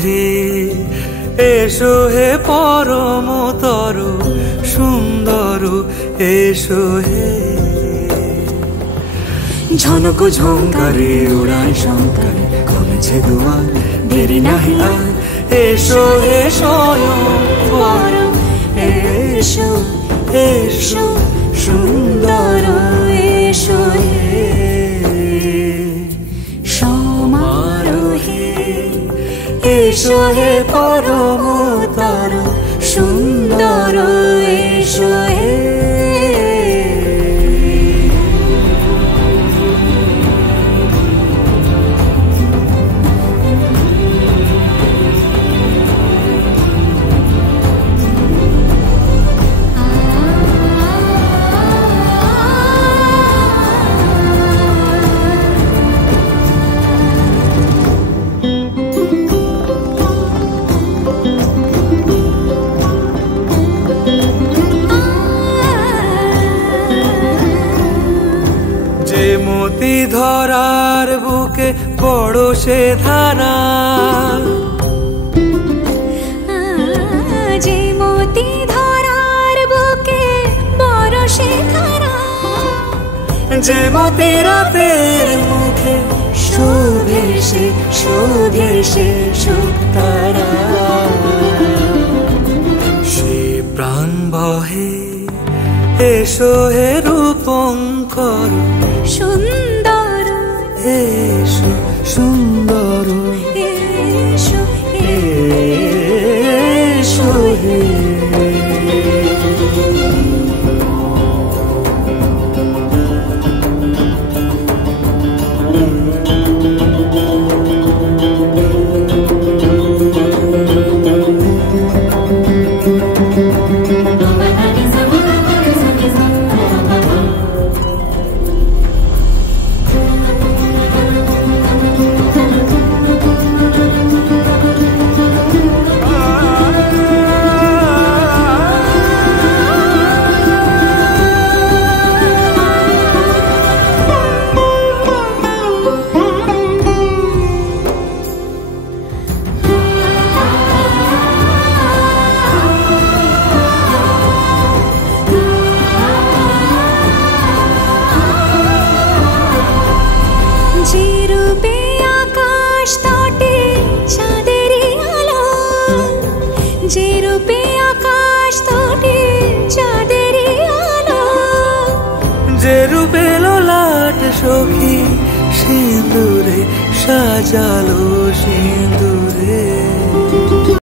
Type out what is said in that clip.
হে এসো হে পরমতর সুন্দর এসো হে। ঝনক ঝঙ্কারে উড়ায় শঙ্কারে খুলেছে দুয়ার দেরি নাহি আর এসো হে স্বয়ং পরম এসো এসো সুন্দর এসো হে সমারোহে এসো হে পরমতর সুন্দর এসো হে। মতি ধরার বুকে বড় সে ধারা, যে মতি ধরার বুকে বড় সে ধারা, যে মতি রাতের মুখে শোভে সে সুতারা। সে প্রাণ বহে এসো হে রূপঙ্কর সুন্দর এসো সুন্দর এসো এসো হে। যে রূপে লোলাট সখী সিঁদুরে সাজালো